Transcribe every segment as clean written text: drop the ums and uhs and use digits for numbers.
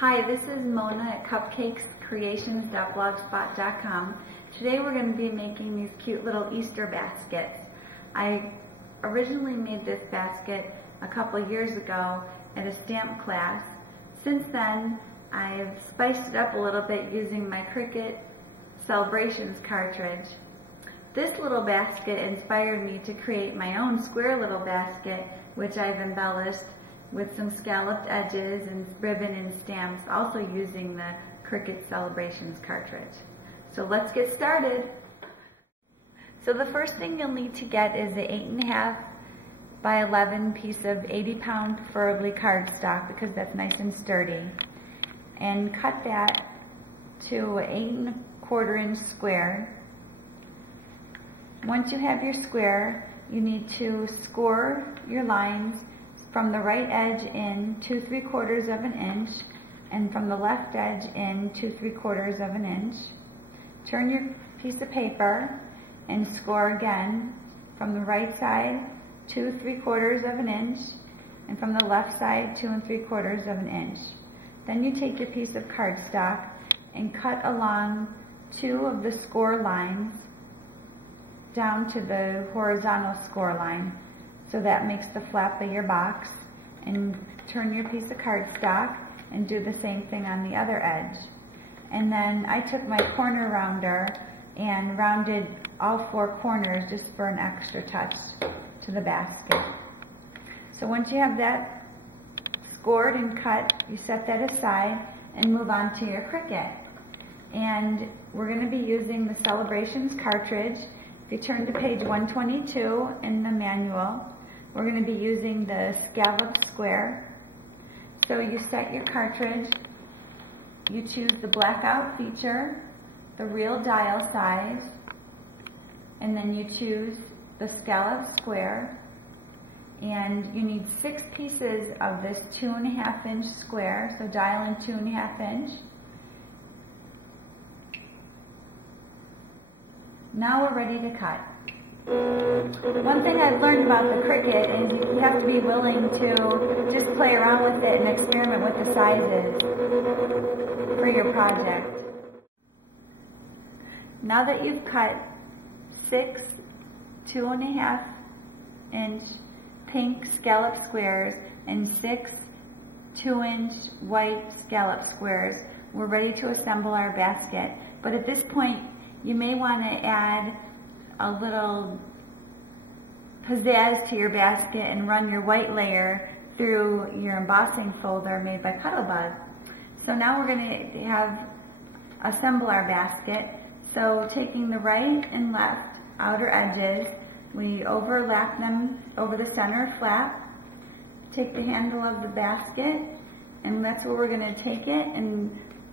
Hi, this is Mona at cupcakescreations.blogspot.com. Today we're going to be making these cute little Easter baskets. I originally made this basket a couple years ago at a stamp class. Since then, I've spiced it up a little bit using my Cricut Celebrations cartridge. This little basket inspired me to create my own square little basket, which I've embellished with some scalloped edges and ribbon and stamps, also using the Cricut Celebrations cartridge. So let's get started. So the first thing you'll need to get is an 8.5 by 11 piece of 80-pound preferably cardstock, because that's nice and sturdy. And cut that to an 8¼ inch square. Once you have your square, you need to score your lines from the right edge in 2 3/4 of an inch, and from the left edge in 2 3/4 of an inch. Turn your piece of paper and score again from the right side 2 3/4 of an inch, and from the left side 2 3/4 of an inch. Then you take your piece of cardstock and cut along 2 of the score lines down to the horizontal score line. So that makes the flap of your box, and turn your piece of cardstock and do the same thing on the other edge. And then I took my corner rounder and rounded all 4 corners just for an extra touch to the basket. So once you have that scored and cut, you set that aside and move on to your Cricut. And we're going to be using the Celebrations cartridge. If you turn to page 122 in the manual, we're going to be using the scalloped square. So you set your cartridge, you choose the blackout feature, the real dial size, and then you choose the scalloped square. And you need 6 pieces of this 2.5 inch square, so dial in 2.5 inch. Now we're ready to cut. One thing I've learned about the Cricut is you have to be willing to just play around with it and experiment with the sizes for your project. Now that you've cut 6 2.5 inch pink scallop squares and 6 2-inch white scallop squares, we're ready to assemble our basket. But at this point, you may want to add a little pizzazz to your basket and run your white layer through your embossing folder made by Cuttlebug. So now we're going to assemble our basket. So taking the right and left outer edges, we overlap them over the center flap. Take the handle of the basket, and that's where we're going to take it and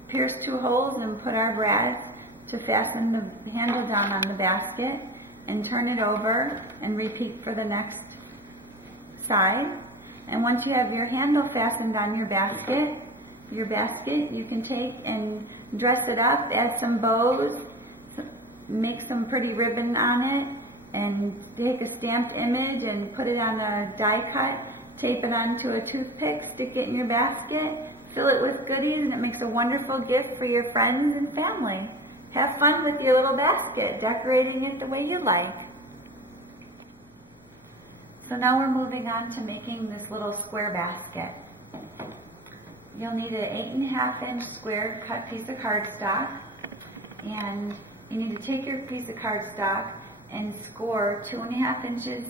pierce 2 holes and put our brads to fasten the handle down on the basket, and turn it over and repeat for the next side. And once you have your handle fastened on your basket, you can take and dress it up, add some bows, make some pretty ribbon on it, and take a stamped image and put it on a die cut, tape it onto a toothpick, stick it in your basket, fill it with goodies, and it makes a wonderful gift for your friends and family. Have fun with your little basket, decorating it the way you like. So now we're moving on to making this little square basket. You'll need an 8.5 inch square cut piece of cardstock, and you need to take your piece of cardstock and score 2.5 inches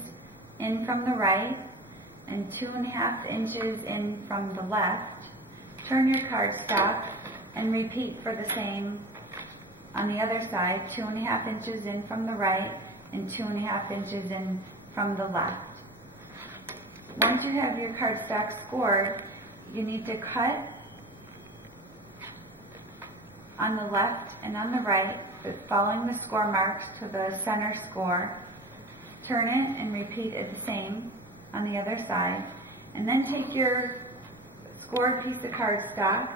in from the right and 2.5 inches in from the left. Turn your cardstock and repeat for the same on the other side, 2.5 inches in from the right and 2.5 inches in from the left. Once you have your cardstock scored, you need to cut on the left and on the right, following the score marks to the center score. Turn it and repeat it the same on the other side. And then take your scored piece of cardstock,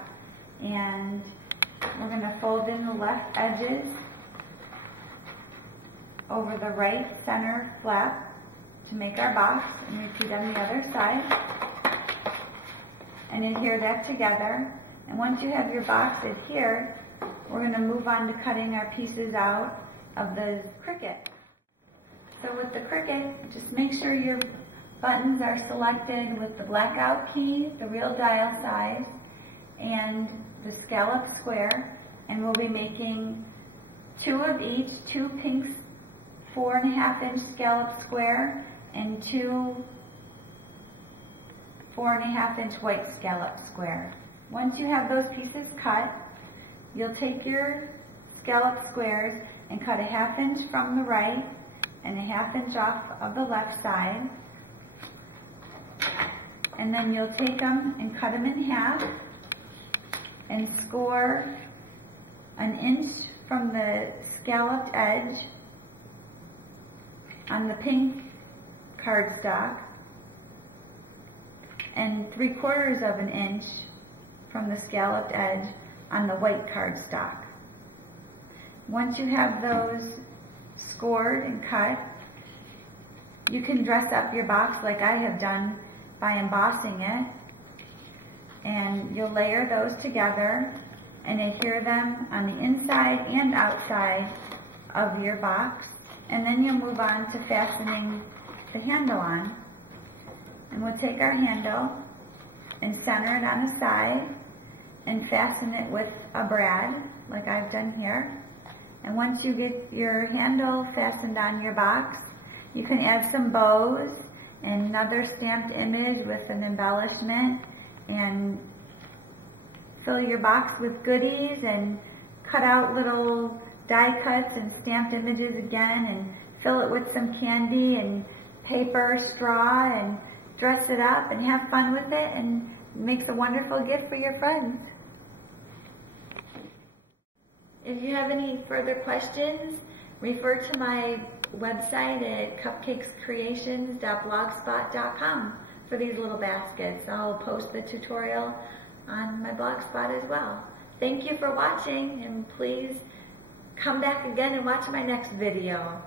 and we're going to fold in the left edges over the right center flap to make our box, and repeat on the other side. And adhere that together. And once you have your box adhered, we're going to move on to cutting our pieces out of the Cricut. So with the Cricut, just make sure your buttons are selected with the blackout key, the real dial size, and the scallop square. And we'll be making 2 of each, 2 pink 4.5-inch scallop square and 2 4.5-inch white scallop square. Once you have those pieces cut, you'll take your scallop squares and cut a 1/2 inch from the right and a 1/2 inch off of the left side. And then you'll take them and cut them in half and score 1 inch from the scalloped edge on the pink cardstock and 3/4 of an inch from the scalloped edge on the white cardstock. Once you have those scored and cut, you can dress up your box like I have done by embossing it, and you'll layer those together and adhere them on the inside and outside of your box, and then you'll move on to fastening the handle on. And we'll take our handle and center it on the side and fasten it with a brad like I've done here. And once you get your handle fastened on your box, you can add some bows and another stamped image with an embellishment and fill your box with goodies and cut out little die cuts and stamped images again and fill it with some candy and paper, straw, and dress it up and have fun with it, and it makes a wonderful gift for your friends. If you have any further questions, refer to my website at cupcakescreations.blogspot.com for these little baskets. I'll post the tutorial on my blogspot as well. Thank you for watching, and please come back again and watch my next video.